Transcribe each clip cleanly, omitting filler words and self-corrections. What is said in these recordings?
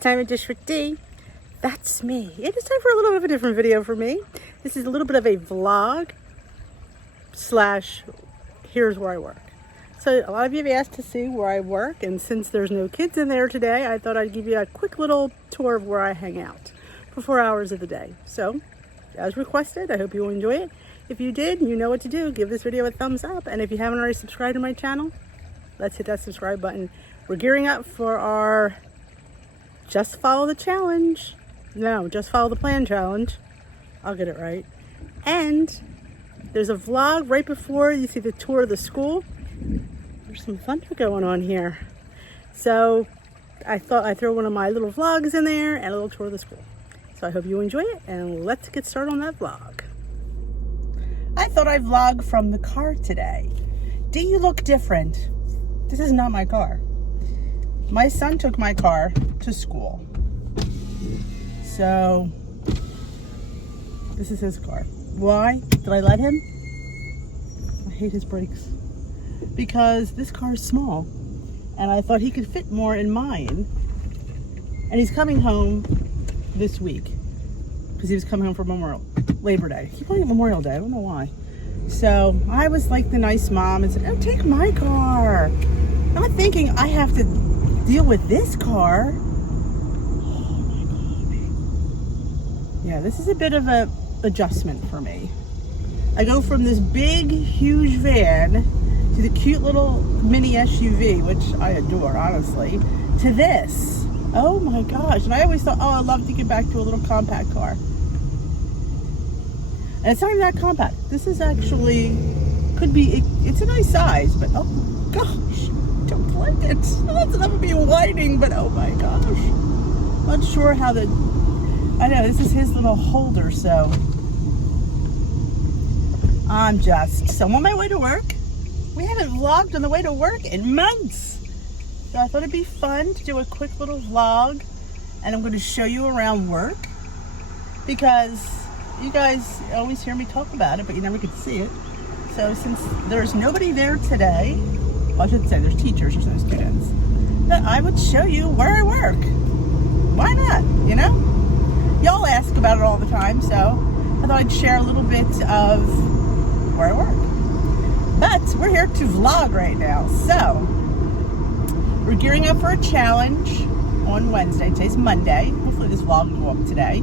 time in District D. That's me. It is time for a little bit of a different video for me. This is a little bit of a vlog slash here's where I work. So a lot of you have asked to see where I work, and since there's no kids in there today, I thought I'd give you a quick little tour of where I hang out for 4 hours of the day. So as requested, I hope you will enjoy it. If you did, you know what to do. Give this video a thumbs up, and if you haven't already subscribed to my channel, let's hit that subscribe button. We're gearing up for our Just Follow the Challenge. No, Just Follow the Plan Challenge. I'll get it right. And there's a vlog right before you see the tour of the school. There's some thunder going on here. So I thought I'd throw one of my little vlogs in there and a little tour of the school. So I hope you enjoy it, and let's get started on that vlog. I thought I'd vlog from the car today. Do you look different? This is not my car. My son took my car to school. So this is his car. Why did I let him? I hate his brakes. Because this car is small and I thought he could fit more in mine. And he's coming home this week because he was coming home for Labor Day. I keep calling it Memorial Day. I don't know why. So I was like the nice mom and said, oh, take my car. Not thinking I have to deal with this car. Oh my gosh. Yeah, this is a bit of a adjustment for me. I go from this big, huge van to the cute little mini SUV, which I adore, honestly, to this. Oh my gosh. And I always thought, oh, I'd love to get back to a little compact car. And it's not even that compact. This is actually, could be, it's a nice size, but oh gosh, don't like it. That's enough of me whining, but oh my gosh. Not sure how I know, this is his little holder, so I'm on my way to work. We haven't vlogged on the way to work in months. So I thought it'd be fun to do a quick little vlog, and I'm going to show you around work because you guys always hear me talk about it, but you never get to see it. So since there's nobody there today, well, I shouldn't say there's teachers, there's no students, but I would show you where I work. Why not, you know? Y'all ask about it all the time, so I thought I'd share a little bit of where I work. But we're here to vlog right now. So we're gearing up for a challenge on Wednesday. Today's Monday. Hopefully this vlog will go up today.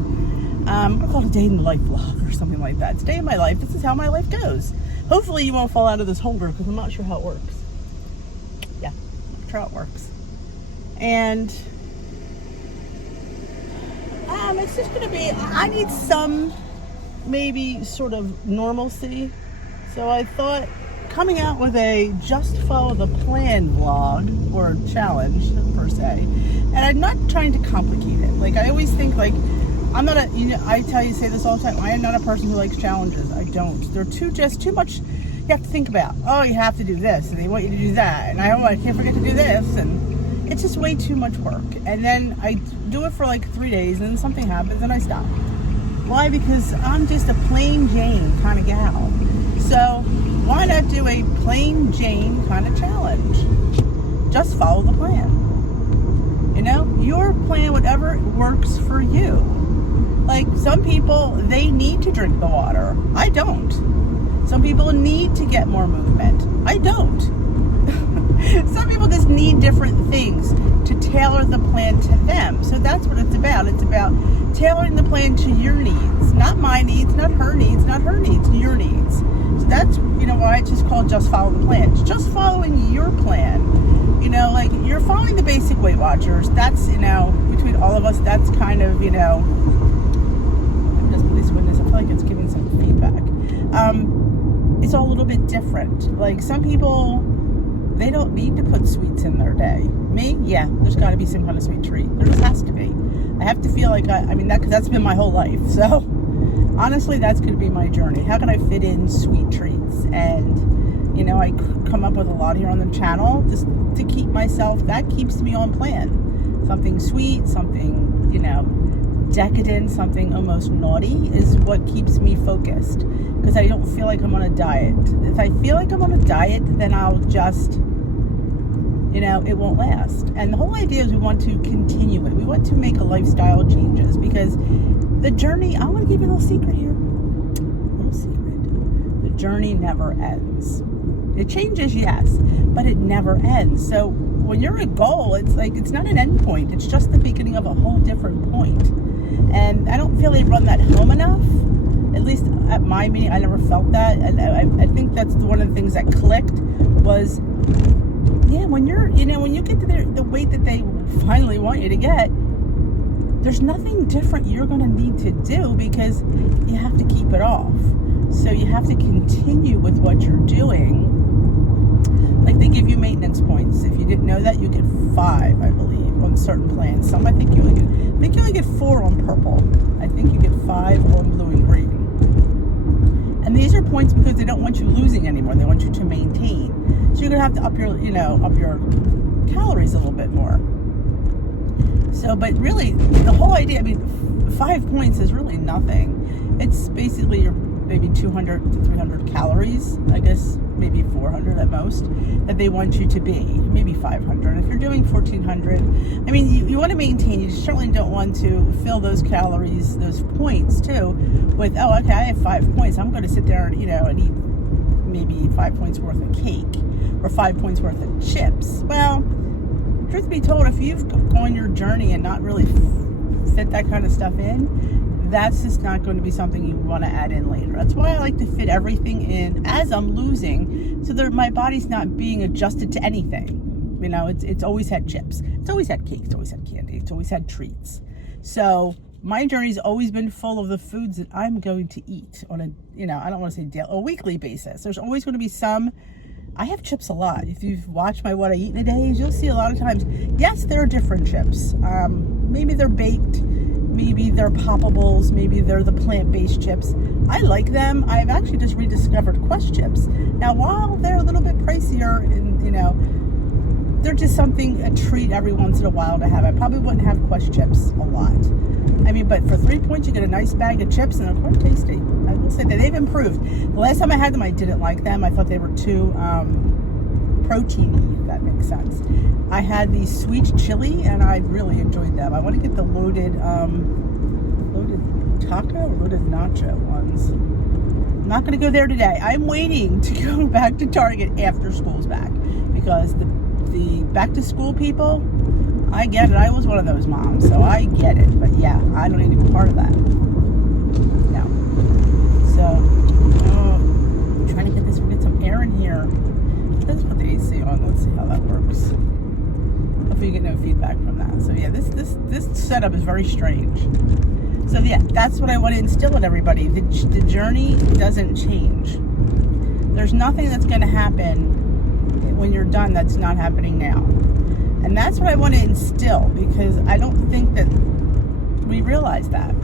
I'll call it a day in the life vlog or something like that. Today in my life, this is how my life goes. Hopefully you won't fall out of this holder because I'm not sure how it works. Yeah, I'm not sure how it works. And it's just gonna be, I need some maybe sort of normalcy. So I thought coming out with a Just Follow the Plan vlog or challenge per se, and I'm not trying to complicate it. Like I always think, like I'm not a, you know, I say this all the time. I am not a person who likes challenges. I don't. They're too much. You have to think about. Oh, you have to do this, and they want you to do that, and I can't forget to do this, and it's just way too much work. And then I do it for like 3 days, and then something happens, and I stop. Why? Because I'm just a plain Jane kind of gal. So why not do a plain Jane kind of challenge? Just follow the plan. You know, your plan, whatever works for you. Like some people, they need to drink the water. I don't. Some people need to get more movement. I don't. Some people just need different things to tailor the plan to them. So that's what it's about. It's about tailoring the plan to your needs. Not my needs, not her needs, not her needs, your needs. So that's, you know, why it's just called Just Follow the Plan. It's just following your plan. You know, like you're following the basic Weight Watchers. That's, you know, between all of us, that's kind of, you know, I'm just police witness. I feel like it's giving some feedback. It's all a little bit different. Like some people, they don't need to put sweets in their day. Me, yeah, there's got to be some kind of sweet treat. There just has to be. I have to feel like I mean, that's been my whole life. So honestly, that's going to be my journey. How can I fit in sweet treats? And, you know, I come up with a lot here on the channel just to keep myself, that keeps me on plan. Something sweet, something, you know, decadent, something almost naughty is what keeps me focused. Because I don't feel like I'm on a diet. If I feel like I'm on a diet, then I'll just, it won't last. And the whole idea is we want to continue it. We want to make a lifestyle changes, because the journey, I'm going to give you a little secret here. A little secret. The journey never ends. It changes, yes, but it never ends. So when you're a goal, it's not an end point. It's just the beginning of a whole different point. And I don't feel they run that home enough. At least at my meeting, I never felt that. And I think that's one of the things that clicked was, when you get to the weight that they finally want you to get, there's nothing different you're going to need to do, because you have to keep it off. So you have to continue with what you're doing. Like, they give you maintenance points. If you didn't know that, you get 5, I believe, on certain plans. Some I think you only get 4 on purple. I think you get 5 on blue and green. And these are points because they don't want you losing anymore. They want you to maintain. So you're gonna have to up your calories a little bit more. So, but really, the whole idea, 5 points is really nothing. It's basically your maybe 200 to 300 calories, I guess, maybe 400 at most, that they want you to be, maybe 500. If you're doing 1400, you want to maintain. You certainly don't want to fill those calories, those points too, with, I have 5 points. I'm going to sit there and, and eat maybe 5 points worth of cake or 5 points worth of chips. Well, truth be told, if you've gone your journey and not really fit that kind of stuff in, that's just not going to be something you want to add in later. That's why I like to fit everything in as I'm losing, so that my body's not being adjusted to anything. It's always had chips. It's always had cake. It's always had candy. It's always had treats. So my journey's always been full of the foods that I'm going to eat on I don't want to say a weekly basis. There's always going to be some. I have chips a lot. If you've watched my What I Eat in a Day, you'll see a lot of times, yes, there are different chips. Maybe they're baked. Maybe they're poppables, maybe they're the plant-based chips. I like them. I've actually just rediscovered Quest chips. Now, while they're a little bit pricier, and they're just a treat every once in a while to have. I probably wouldn't have Quest chips a lot. But for 3 points, you get a nice bag of chips, and they're quite tasty. I will say that they've improved. The last time I had them, I didn't like them. I thought they were too proteiny, if that makes sense. I had the sweet chili, and I really enjoyed them. I want to get the loaded taco or loaded nacho ones. I'm not going to go there today. I'm waiting to go back to Target after school's back, because the back to school people, I get it. I was one of those moms, so I get it. But yeah, I don't need to be part of that. No. So, I'm trying to get some air in here. Let's put the AC on. Let's see how that works. Hopefully you get no feedback from that. So yeah, this setup is very strange. So yeah, that's what I want to instill in everybody. The journey doesn't change. There's nothing that's going to happen when you're done that's not happening now. And that's what I want to instill, because I don't think that we realize that.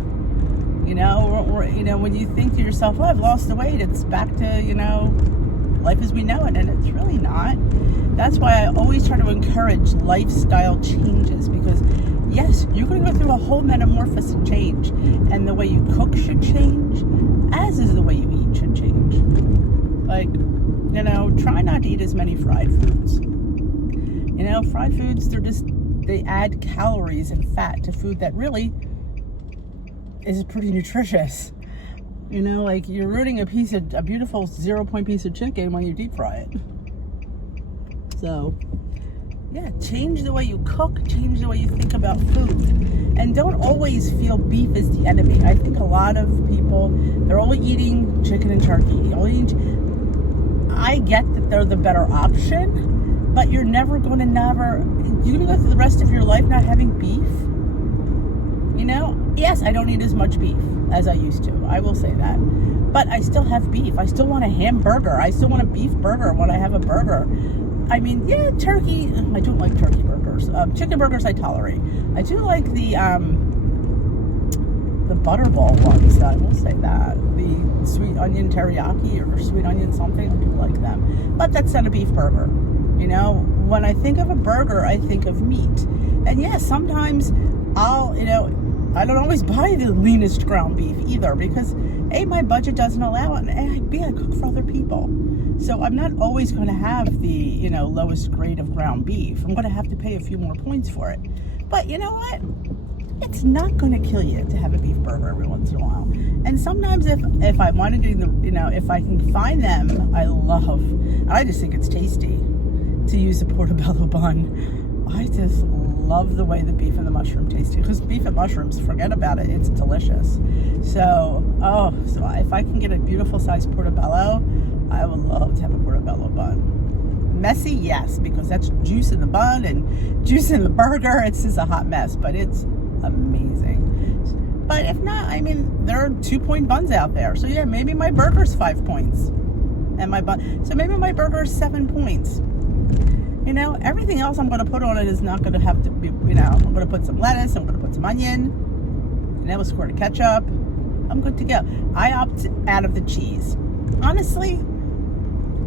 When you think to yourself, I've lost the weight, it's back to, life as we know it, and it's really not. That's why I always try to encourage lifestyle changes, because yes, you're going to go through a whole metamorphosis and change, and the way you cook should change, as is the way you eat should change. Try not to eat as many fried foods. Fried foods, they add calories and fat to food that really is pretty nutritious. You're ruining a beautiful 0-point piece of chicken when you deep fry it. So, yeah, change the way you cook, change the way you think about food. And don't always feel beef is the enemy. I think a lot of people, they're only eating chicken and turkey. I get that they're the better option, but you're going to go through the rest of your life not having beef. Yes, I don't eat as much beef as I used to. I will say that. But I still have beef. I still want a hamburger. I still want a beef burger when I have a burger. Turkey. I don't like turkey burgers. Chicken burgers I tolerate. I do like the butterball ones. I will say that. The sweet onion teriyaki or sweet onion something. I do like them. But that's not a beef burger. When I think of a burger, I think of meat. And yes, sometimes I don't always buy the leanest ground beef either, because A, my budget doesn't allow it, and B, I cook for other people. So I'm not always going to have the, you know, lowest grade of ground beef. I'm going to have to pay a few more points for it. But you know what? It's not going to kill you to have a beef burger every once in a while. And sometimes if I want to do the, you know, if I can find them, I just think it's tasty to use a portobello bun. I just love the way the beef and the mushroom taste, because beef and mushrooms, forget about it, it's delicious. So if I can get a beautiful sized portobello, I would love to have a portobello bun. Messy, yes, because that's juice in the bun and juice in the burger. It's just a hot mess, but it's amazing. But if not, I mean, there are 2-point buns out there. So yeah, maybe my burger's 5 points, and my bun. So maybe my burger's 7 points. You know, everything else I'm going to put on it is not going to have to be, you know, I'm going to put some lettuce, I'm going to put some onion, and then a squirt of ketchup. I'm good to go. I opt out of the cheese. Honestly,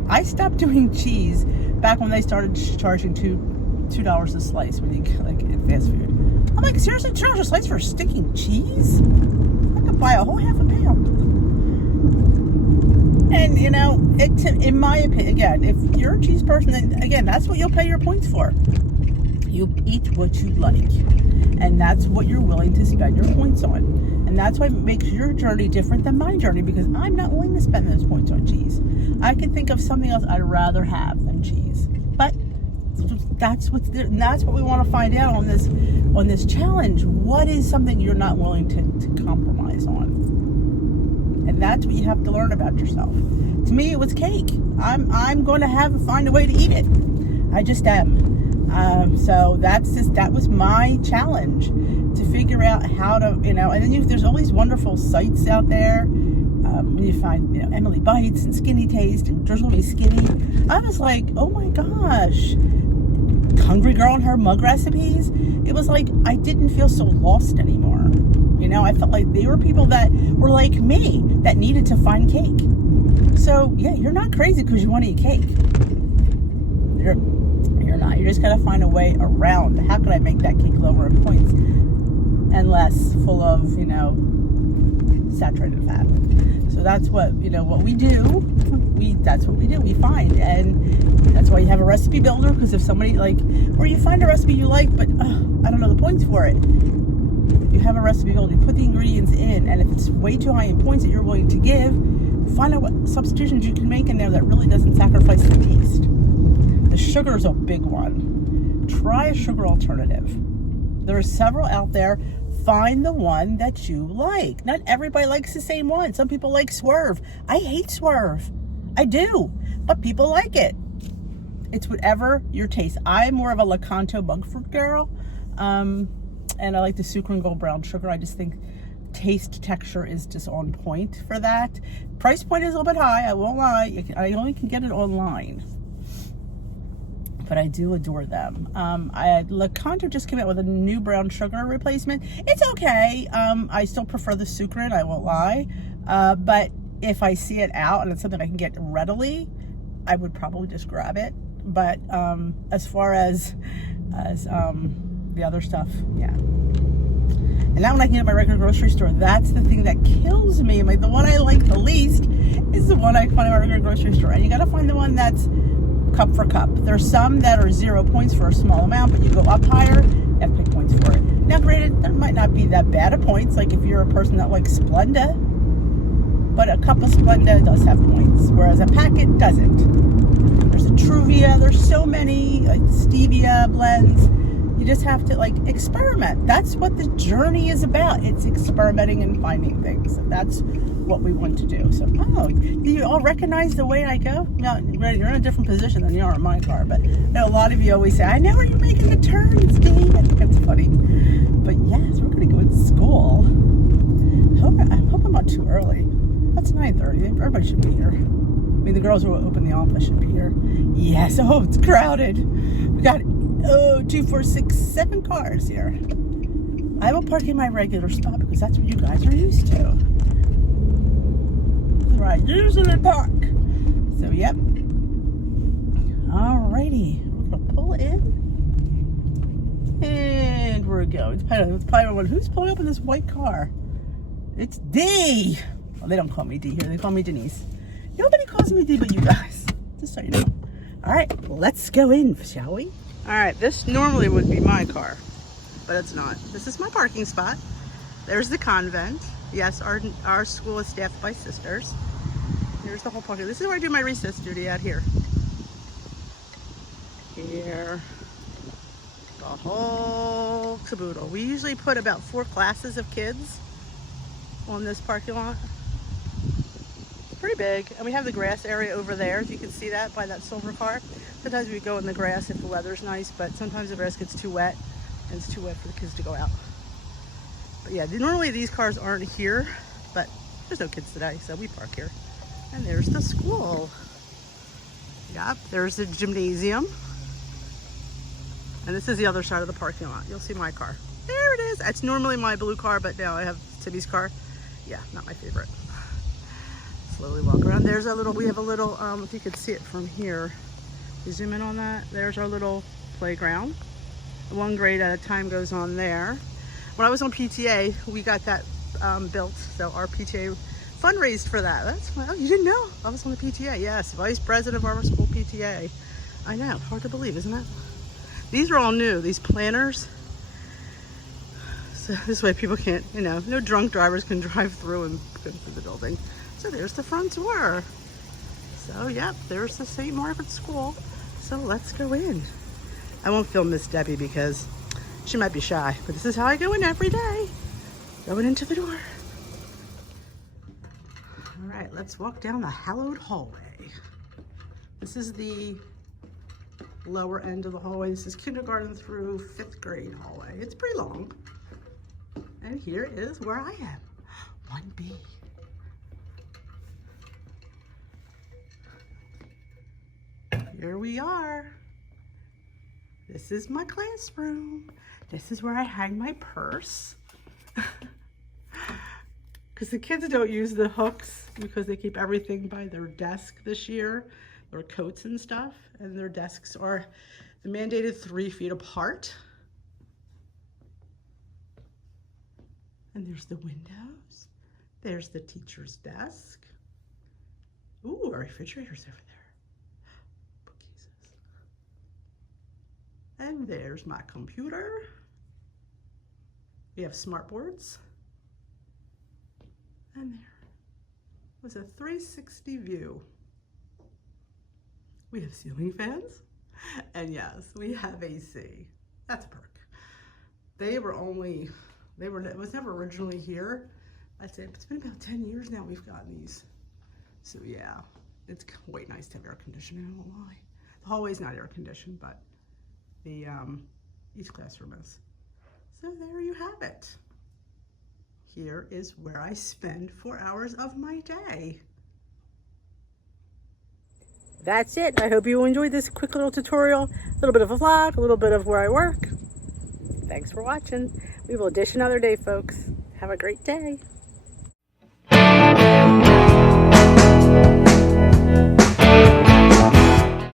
I stopped doing cheese back when they started charging $2 a slice when you get, like, in fast food. I'm like, seriously, $2 a slice for stinking cheese? I could buy a whole half a pound. And, you know, in my opinion, again, if you're a cheese person, then, again, that's what you'll pay your points for. You eat what you like. And that's what you're willing to spend your points on. And that's why it makes your journey different than my journey, because I'm not willing to spend those points on cheese. I can think of something else I'd rather have than cheese. But that's what we want to find out on this challenge. What is something you're not willing to compromise on? And that's what you have to learn about yourself. To me, it was cake. I'm going to find a way to eat it. I just am. So that was my challenge, to figure out how to, you know. And then there's all these wonderful sites out there. When you find, you know, Emily Bites and Skinny Taste and Drizzle Me Skinny. I was like, oh my gosh. Hungry Girl and her mug recipes. It was like I didn't feel so lost anymore. You know, I felt like they were people that were like me, that needed to find cake. So yeah, you're not crazy because you want to eat cake. You're not. You just gotta find a way around. How can I make that cake lower in points and less full of, you know, saturated fat? So that's what, you know, what we do. That's what we do. We find, and that's why you have a recipe builder. Because if somebody, like, or you find a recipe you like, but I don't know the points for it, you have a recipe builder. You put the ingredients in, and if it's way too high in points that you're willing to give, find out what substitutions you can make in there that really doesn't sacrifice the taste. The sugar is a big one. Try a sugar alternative. There are several out there. Find the one that you like. Not everybody likes the same one. Some people like Swerve. I hate Swerve. I do. But people like it. It's whatever your taste. I'm more of a Lakanto monk fruit girl. And I like the Sucre and Gold brown sugar. I just think taste, texture is just on point for that. Price point is a little bit high. I won't lie. I only can get it online. But I do adore them. Lakanto just came out with a new brown sugar replacement. It's okay. I still prefer the sucrin, I won't lie. But if I see it out and it's something I can get readily, I would probably just grab it. But as far as the other stuff, yeah. And that one I can get at my regular grocery store. That's the thing that kills me. Like, the one I like the least is the one I find at my regular grocery store. And you gotta find the one that's cup for cup. There's some that are 0 points for a small amount, but you go up higher, you have to pay points for it. Now granted, there might not be that bad of points, like if you're a person that likes Splenda, but a cup of Splenda does have points, whereas a packet doesn't. There's a Truvia, there's so many, like stevia blends. You just have to, like, experiment. That's what the journey is about. It's experimenting and finding things. And that's what we want to do. So, do you all recognize the way I go? No, you're in a different position than you are in my car. But I know a lot of you always say, I know where you're making the turns, Dave. I think that's funny. But yes, we're going to go to school. I hope I'm not too early. That's 9:30. Everybody should be here. I mean, the girls who open the office should be here. Yes. Oh, it's crowded. We got 2, 4, 6, 7 cars here. I will park in my regular spot because that's what you guys are used to. That's where I usually park. So, yep. Alrighty. We're going to pull in. And we're going. It's probably one. Who's pulling up in this white car? It's D. Well, they don't call me D here. They call me Denise. Nobody calls me D but you guys. Just so you know. All right, let's go in, shall we? All right, this normally would be my car, but it's not. This is my parking spot. There's the convent. Yes, our school is staffed by sisters. Here's the whole parking. This is where I do my recess duty out here. Here, the whole caboodle. We usually put about 4 classes of kids on this parking lot. It's pretty big, and we have the grass area over there, if you can see that by that silver car. Sometimes we go in the grass if the weather's nice, but sometimes the grass gets too wet, and it's too wet for the kids to go out. But yeah, normally these cars aren't here, but there's no kids today, so we park here. And there's the school. Yep, there's the gymnasium. And this is the other side of the parking lot. You'll see my car. There it is. It's normally my blue car, but now I have Timmy's car. Yeah, not my favorite. Slowly walk around. There's our little, we have a little, if you could see it from here, you zoom in on that. There's our little playground. 1 grade at a time goes on there. When I was on PTA, we got that built. So our PTA fundraised for that. That's, well, you didn't know I was on the PTA. Yes, vice president of our school PTA. I know, hard to believe, isn't it? These are all new, these planners. So this way people can't, you know, no drunk drivers can drive through and go through the building. So there's the front door. So yep, there's the St. Margaret's School. So let's go in. I won't film Miss Debbie because she might be shy, but this is how I go in every day. Going into the door. All right, let's walk down the hallowed hallway. This is the lower end of the hallway. This is kindergarten through 5th grade hallway. It's pretty long. And here is where I am, 1B. Here we are. This is my classroom. This is where I hang my purse. Because the kids don't use the hooks because they keep everything by their desk this year, their coats and stuff, and their desks are the mandated 3 feet apart. And there's the windows. There's the teacher's desk. Ooh, our refrigerator's over there. Bookcases. And there's my computer. We have smart boards. And there was a 360 view. We have ceiling fans. And yes, we have AC. That's a perk. It was never originally here. I'd say it's been about 10 years now we've gotten these. So yeah, it's quite nice to have air conditioning, I won't lie. The hallway's not air conditioned, but the each classroom is. So there you have it. Here is where I spend 4 hours of my day. That's it. I hope you enjoyed this quick little tutorial, a little bit of a vlog, a little bit of where I work. Thanks for watching. We will dish another day, folks. Have a great day.